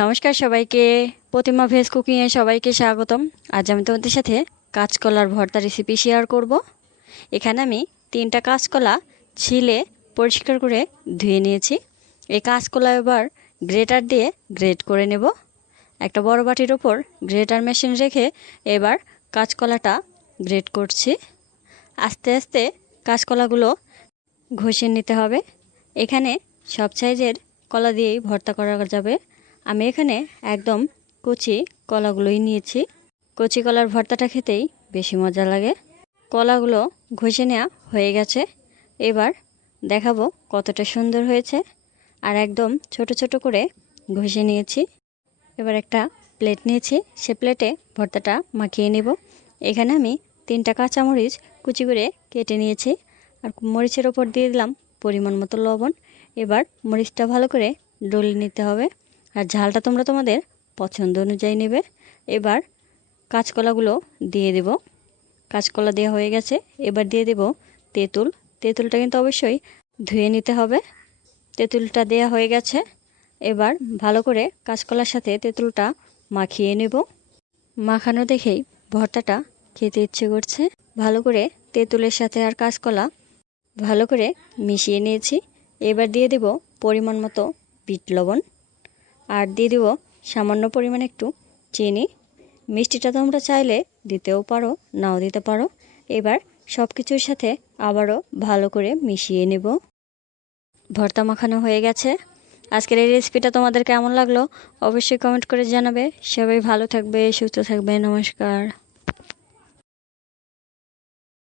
নমস্কার সবাইকে। প্রতিমা ভেজ কুকিংয়ে সবাইকে স্বাগতম। আজ আমি তোমাদের সাথে কাঁচকলার ভর্তা রেসিপি শেয়ার করব। এখানে আমি তিনটা কাঁচকলা ছিলে পরিষ্কার করে ধুয়ে নিয়েছি। এই কাঁচকলা এবার গ্রেটার দিয়ে গ্রেট করে নেব। একটা বড় বাটির ওপর গ্রেটার মেশিন রেখে এবার কাঁচকলাটা গ্রেট করছি। আস্তে আস্তে কাঁচকলাগুলো ঘষে নিতে হবে। এখানে সব সাইজের কলা দিয়েই ভর্তা করা যাবে। আমি এখানে একদম কচি কলাগুলোই নিয়েছি। কচি কলার ভর্তাটা খেতেই বেশি মজা লাগে। কলাগুলো ঘষে নেওয়া হয়ে গেছে। এবার দেখাবো কতটা সুন্দর হয়েছে। আর একদম ছোট ছোট করে ঘষে নিয়েছি। এবার একটা প্লেট নিয়েছি। সে প্লেটে ভর্তাটা মাখিয়ে নেব। এখানে আমি তিনটা কাঁচামরিচ কুচি করে কেটে নিয়েছি। আর মরিচের ওপর দিয়ে দিলাম পরিমাণ মতো লবণ। এবার মরিচটা ভালো করে ডলে নিতে হবে। আর ঝালটা তোমরা তোমাদের পছন্দ অনুযায়ী নেবে। এবার কাঁচকলাগুলো দিয়ে দেব। কাঁচকলা দেওয়া হয়ে গেছে। এবার দিয়ে দেব তেঁতুল। তেঁতুলটা কিন্তু অবশ্যই ধুয়ে নিতে হবে। তেঁতুলটা দেওয়া হয়ে গেছে। এবার ভালো করে কাঁচকলার সাথে তেঁতুলটা মাখিয়ে নেব। মাখানো দেখেই ভর্তাটা খেতে ইচ্ছে করছে। ভালো করে তেঁতুলের সাথে আর কাঁচকলা ভালো করে মিশিয়ে নিয়েছি। এবার দিয়ে দেব পরিমাণ মতো বিট লবণ। আর দিয়ে দেব সামান্য পরিমাণ একটু চিনি। মিষ্টিটা তোমরা চাইলে দিতেও পারো, নাও দিতে পারো। এবার সব কিছুর সাথে আবারও ভালো করে মিশিয়ে নেব। ভর্তা মাখানো হয়ে গেছে। আজকের এই রেসিপিটা তোমাদের কেমন লাগল? অবশ্যই কমেন্ট করে জানাবে। সবাই ভালো থাকবে, সুস্থ থাকবে। নমস্কার।